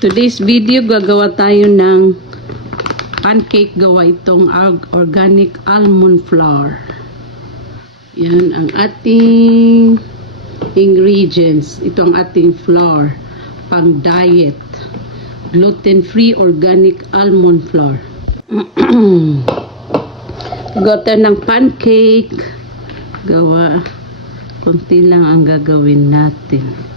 Today's video, gagawa tayo ng pancake. Gawa itong organic almond flour. Yan ang ating ingredients. Ito ang ating flour. Pang diet. Gluten-free organic almond flour. Gawa tayo ng pancake. Gawa. Konti lang ang gagawin natin.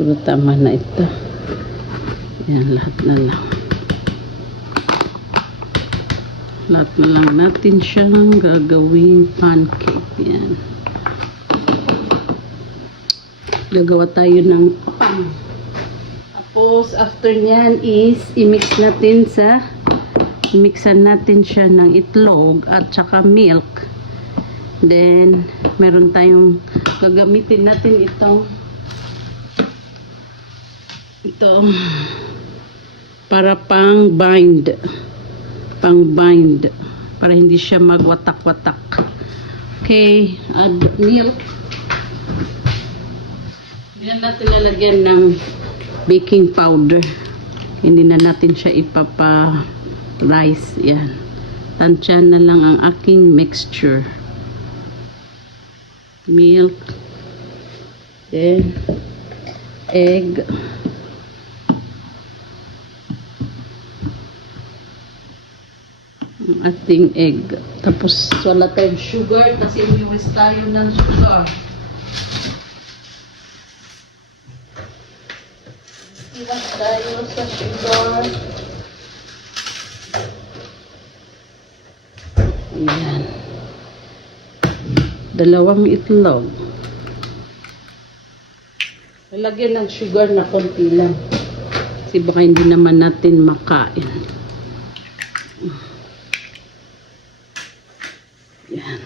Pero tama na ito. Yan, lahat na lang. Lahat na lang natin siyang gagawing pancake. Yan. Gagawa tayo ng pan. Tapos, after nyan is, imixan natin siya ng itlog at saka milk. Then, meron tayong, gagamitin natin ito para pang bind para hindi siya magwatak-watak. Okay, add milk. Hindi na natin lalagyan ng baking powder. Hindi na natin siya ipapa-rice. Yan, tansya na lang ang aking mixture. Milk, then egg, ating egg. Tapos wala tayong sugar kasi umiwas tayo ng sugar. Iwas tayo sa sugar. Ayan. Dalawang itlog. Lalagyan ng sugar na konti lang. Kasi baka hindi naman natin makain. Yan.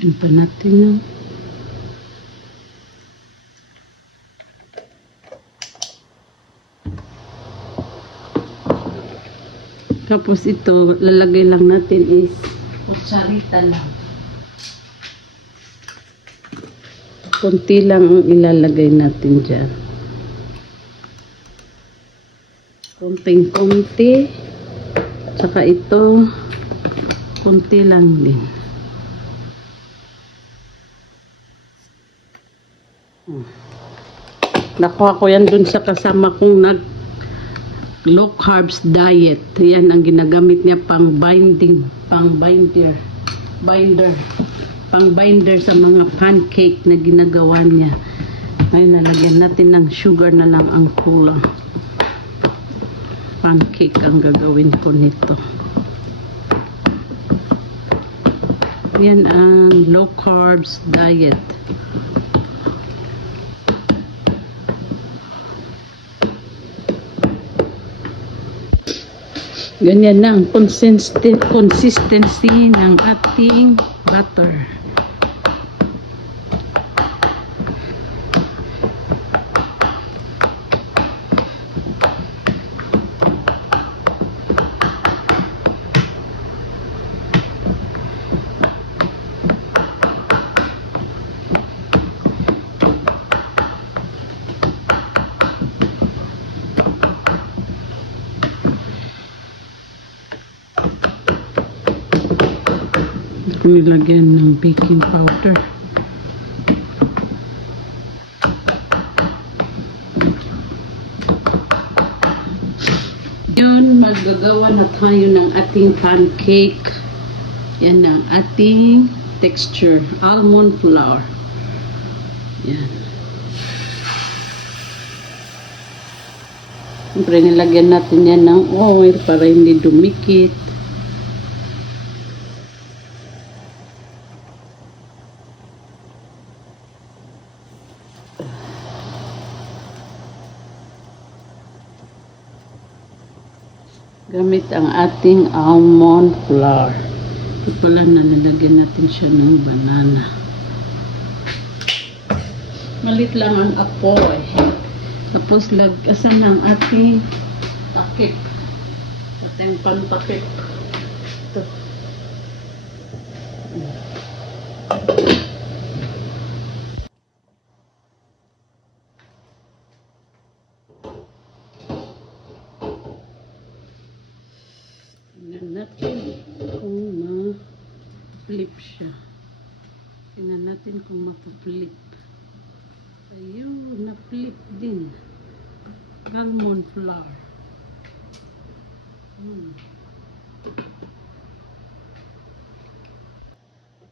Yan pa natin yung tapos ito, lalagay lang natin is kutsarita lang. Kunti lang ang ilalagay natin dyan. Konting-konti. Tsaka ito, kunti lang din. Nakuha ko yan dun sa kasama kong low carbs diet. Yan ang ginagamit niya pang binder sa mga pancake na ginagawa niya. Ngayon nalagyan natin ng sugar na lang ang kulang. Pancake ang gagawin ko nito. Yan ang low carbs diet. Ganyan na ang consistency ng ating butter. Nilagyan ng baking powder. Yun, magagawa na tayo ng ating pancake. Yan ang ating texture. Almond flour. Yan. Siyempre, nilagyan natin yan ng oil para hindi dumikit. Gamit ang ating almond flour. Ito pala na nilagyan natin siya ng banana. Malit lang ang apoy. Tapos lagasan ng ating takip. Ating pantakip. Ito. Tingnan natin kung ma-flip siya. Tingnan natin kung mapa-flip. Ayun, na-flip din. Almond flour.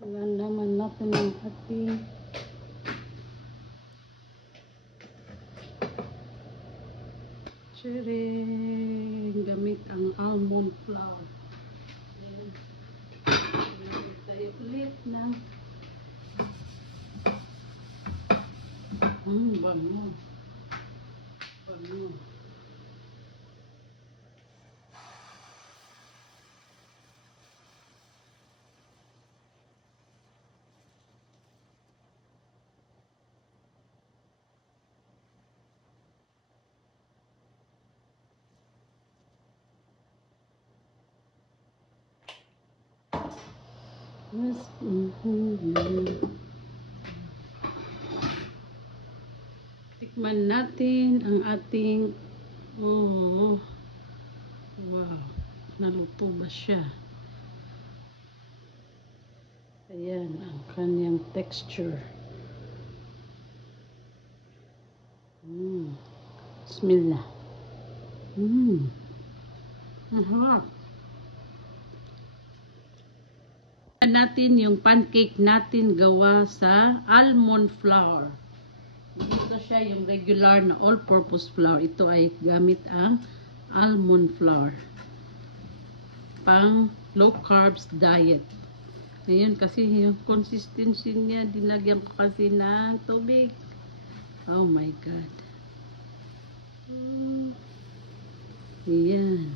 Wala naman natin ang ating sharing gamit ang almond flour. Ayan. Tayo ulit ng bango. Bango. Yes. Tikman natin ang ating wow, naluto ba siya? Ayan ang kanyang texture. Smell na. Ang harap. Natin yung pancake natin gawa sa almond flour. Ito siya yung regular na all-purpose flour. Ito ay gamit ang almond flour. Pang low carbs diet. Ngayon kasi yung consistency niya, dinagyan ko kasi ng tubig. Oh my God. Ayan.